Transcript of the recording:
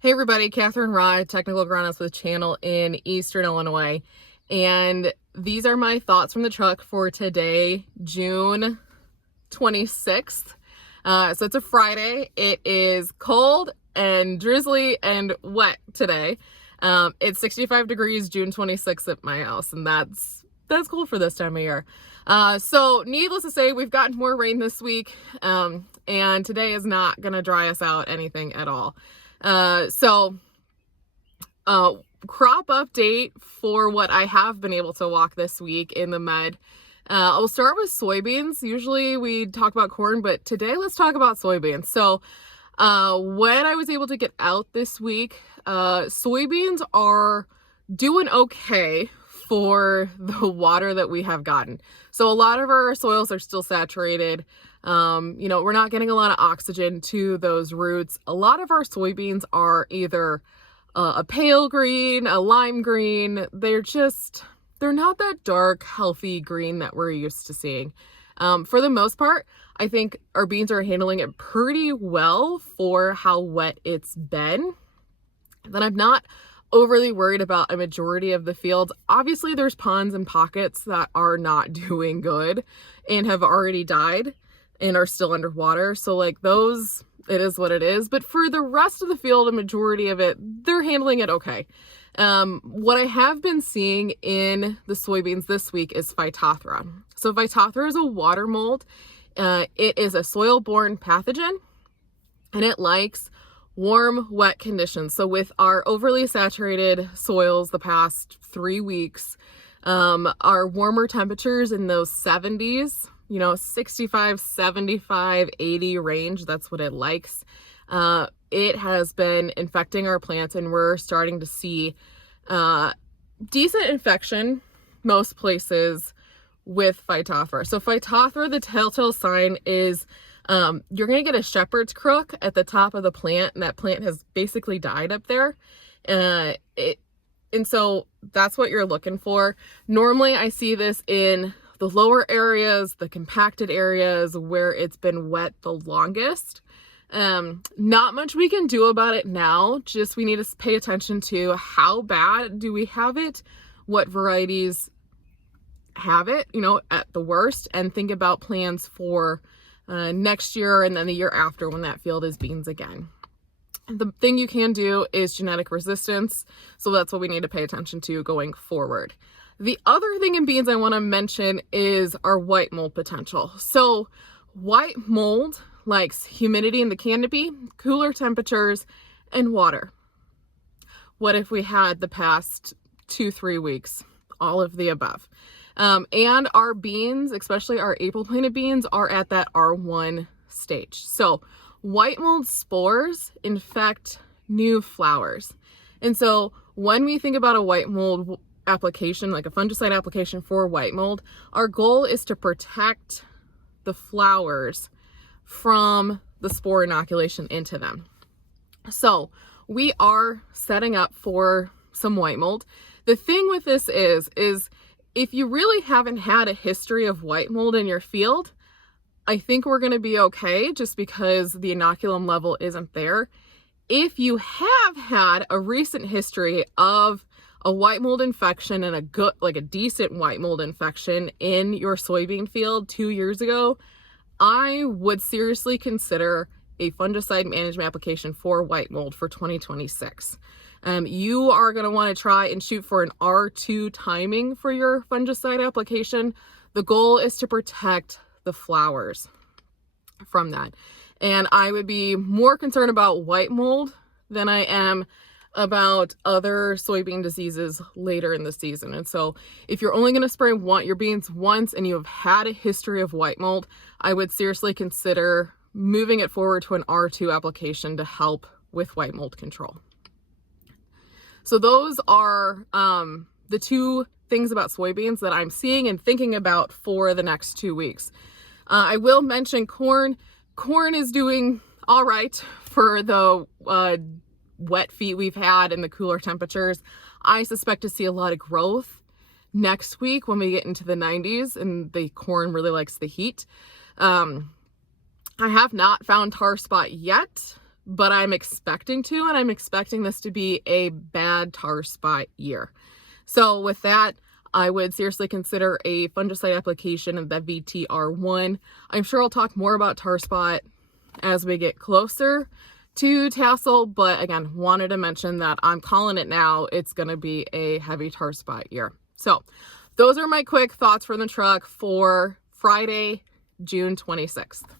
Hey everybody, Catherine Rye, technical agronomist with Channel in Eastern Illinois. And these are my thoughts from the truck for today, June 26th. So it's a Friday. It is cold and drizzly and wet today. It's 65 degrees June 26th at my house, and that's cold for this time of year. So needless to say, we've gotten more rain this week, and today is not gonna dry us out anything at all. Crop update for what I have been able to walk this week in the med. I'll start with soybeans. Usually we talk about corn, but today let's talk about soybeans. So when I was able to get out this week, soybeans are doing okay for the water that we have gotten. So a lot of our soils are still saturated. We're not getting a lot of oxygen to those roots. A lot of our soybeans are either a pale green, a lime green. They're not that dark, healthy green that we're used to seeing. For the most part, I think our beans are handling it pretty well for how wet it's been. Then I'm not overly worried about a majority of the fields. Obviously, there's ponds and pockets that are not doing good and have already died and are still underwater. So like those, it is what it is. But for the rest of the field, a majority of it, they're handling it okay. What I have been seeing in the soybeans this week is Phytophtora. So Phytophtora is a water mold. It is a soil-borne pathogen, and it likes warm, wet conditions. So with our overly saturated soils the past 3 weeks, our warmer temperatures in those 70s, 65, 75, 80 range, that's what it likes. It has been infecting our plants, and we're starting to see decent infection most places with Phytophtora. So Phytophtora, the telltale sign is you're going to get a shepherd's crook at the top of the plant, and that plant has basically died up there. And so that's what you're looking for. Normally I see this in the lower areas, the compacted areas where it's been wet the longest. Not much we can do about it now. Just we need to pay attention to how bad do we have it, what varieties have it, at the worst, and think about plans for next year and then the year after when that field is beans again. The thing you can do is genetic resistance. So that's what we need to pay attention to going forward. The other thing in beans I want to mention is our white mold potential. So white mold likes humidity in the canopy, cooler temperatures, and water. What if we had the past 2-3 weeks? All of the above. And our beans, especially our April planted beans, are at that R1 stage. So white mold spores infect new flowers. And so when we think about a white mold application, like a fungicide application for white mold, our goal is to protect the flowers from the spore inoculation into them. So we are setting up for some white mold. The thing with this is if you really haven't had a history of white mold in your field, I think we're going to be okay just because the inoculum level isn't there. If you have had a recent history of a white mold infection and a decent white mold infection in your soybean field 2 years ago, I would seriously consider a fungicide management application for white mold for 2026. You are going to want to try and shoot for an R2 timing for your fungicide application. The goal is to protect the flowers from that. And I would be more concerned about white mold than I am about other soybean diseases later in the season. And so if you're only going to spray your beans once and you have had a history of white mold, I would seriously consider moving it forward to an R2 application to help with white mold control. So those are the two things about soybeans that I'm seeing and thinking about for the next 2 weeks. I will mention corn. Corn is doing all right for the wet feet we've had and the cooler temperatures. I suspect to see a lot of growth next week when we get into the 90s and the corn really likes the heat. I have not found tar spot yet, but I'm expecting to, and I'm expecting this to be a bad tar spot year. So with that, I would seriously consider a fungicide application of the VTR1. I'm sure I'll talk more about tar spot as we get closer to tassel, but again, wanted to mention that I'm calling it now. It's going to be a heavy tar spot year. So those are my quick thoughts from the truck for Friday, June 26th.